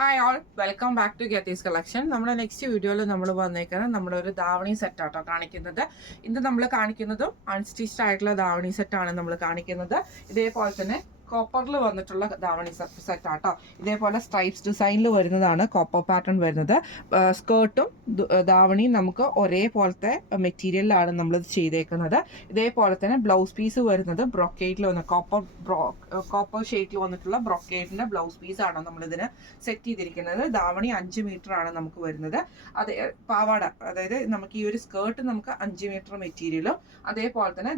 Hi all, welcome back to Geethis collection. നമ്മുടെ next വീഡിയോയിൽ നമ്മൾ വന്നേക്കുന്നത് നമ്മുടെ ഒരു ധാവണി സെറ്റാട്ടോ കാണിക്കുന്നത്. ഇന്ന് നമ്മൾ കാണിക്കുന്നതും അൺസ്റ്റിച്ച്ഡ് ആയിട്ടുള്ള ധാവണി സെറ്റാണ് നമ്മൾ കാണിക്കുന്നത്. ഇതേപോലെ തന്നെ കോപ്പറിൽ വന്നിട്ടുള്ള ധാവണി സെറ്റ് ആട്ടോ. ഇതേപോലെ സ്ട്രൈപ്സ് ഡിസൈനിൽ വരുന്നതാണ് കോപ്പർ പാറ്റേൺ വരുന്നത്. സ്കേർട്ടും ധാവണിയും നമുക്ക് ഒരേപോലത്തെ മെറ്റീരിയലിലാണ് നമ്മളിത് ചെയ്തേക്കുന്നത്. ഇതേപോലെ തന്നെ ബ്ലൗസ് പീസ് വരുന്നത് ബ്രൊക്കേറ്റിൽ വന്ന കോപ്പർ ഷെയ്ഡിൽ വന്നിട്ടുള്ള ബ്രൊക്കേറ്റിന്റെ ബ്ലൗസ് പീസാണ് നമ്മളിതിന് സെറ്റ് ചെയ്തിരിക്കുന്നത്. ധാവണി 5 മീറ്റർ ആണ് നമുക്ക് വരുന്നത്. അതേ പാവാട, അതായത് നമുക്ക് ഈ ഒരു സ്കേർട്ട് നമുക്ക് 5 മീറ്റർ മെറ്റീരിയലും അതേപോലെ തന്നെ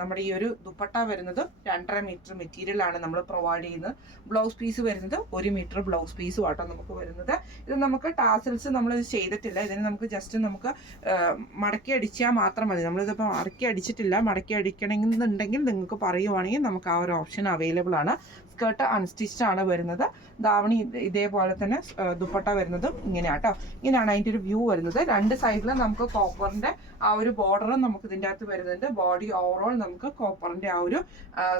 നമ്മുടെ ഈ ഒരു ദുപ്പട്ട വരുന്നത് 2.5 മീറ്റർ മെറ്റീരിയൽ ആണ് നമ്മൾ പ്രൊവൈഡ് ചെയ്യുന്നത്. ബ്ലൗസ് പീസ് വരുന്നത് 1 മീറ്റർ ബ്ലൗസ് പീസും ആട്ടോ നമുക്ക് വരുന്നത്. ഇത് നമുക്ക് ടാസൽസ് നമ്മളിത് ചെയ്തിട്ടില്ല. ഇതിന് നമുക്ക് ജസ്റ്റ് നമുക്ക് മടക്കി അടിച്ചാൽ മാത്രം മതി. നമ്മളിതിപ്പോൾ മടക്കി അടിച്ചിട്ടില്ല. മടക്കി അടിക്കണമെന്നുണ്ടെങ്കിൽ നിങ്ങൾക്ക് പറയുവാണെങ്കിൽ നമുക്ക് ആ ഒരു ഓപ്ഷൻ അവൈലബിൾ ആണ്. സ്കേർട്ട് അൺസ്റ്റിച്ച്ഡ് ആണ് വരുന്നത്. ധാവണി ഇതേപോലെ തന്നെ ദുപ്പട്ട വരുന്നതും ഇങ്ങനെയാട്ടോ. ഇങ്ങനെയാണ് അതിൻ്റെ ഒരു വ്യൂ വരുന്നത്. രണ്ട് സൈഡിലും നമുക്ക് കോപ്പറിന്റെ ആ ഒരു ബോർഡറും നമുക്ക് ഇതിൻ്റെ അകത്ത് വരുന്നുണ്ട്. ബോഡി ഓവറോൾ നമുക്ക് കോപ്പറിന്റെ ആ ഒരു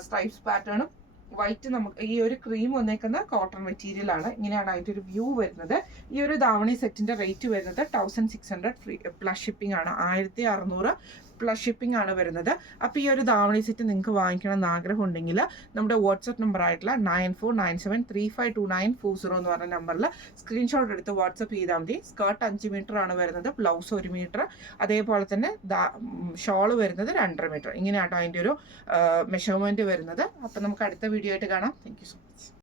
സ്ട്രൈപ്സ് പാറ്റേണും വൈറ്റ് നമുക്ക് ഈ ഒരു ക്രീം വന്നേക്കുന്ന കോട്ടൺ മെറ്റീരിയൽ ആണ്. ഇങ്ങനെയാണ് അതിൻ്റെ ഒരു വ്യൂ വരുന്നത്. ഈ ഒരു ധാവണി സെറ്റിന്റെ റേറ്റ് വരുന്നത് 1600 ഫ്രീ പ്ലസ് ഷിപ്പിംഗ് ആണ്. 1600 പ്ലസ് ഷിപ്പിംഗ് ആണ് വരുന്നത്. അപ്പോൾ ഈ ഒരു ധാവണി സെറ്റ് നിങ്ങൾക്ക് വാങ്ങിക്കണം എന്ന് ആഗ്രഹം ഉണ്ടെങ്കിൽ നമ്മുടെ വാട്സപ്പ് നമ്പർ ആയിട്ടുള്ള 9497352940 എന്ന് പറഞ്ഞ നമ്പറിൽ സ്ക്രീൻഷോട്ട് എടുത്ത് വാട്സപ്പ് ചെയ്താൽ മതി. സ്കേർട്ട് 5 മീറ്റർ ആണ് വരുന്നത്, ബ്ലൗസ് 1 മീറ്റർ, അതേപോലെ തന്നെ ഷോള് വരുന്നത് 2.5 മീറ്റർ. ഇങ്ങനെയാട്ടോ അതിൻ്റെ ഒരു മെഷർമെൻറ്റ് വരുന്നത്. അപ്പോൾ നമുക്ക് അടുത്ത വീഡിയോ ആയിട്ട് കാണാം. Thank you so much.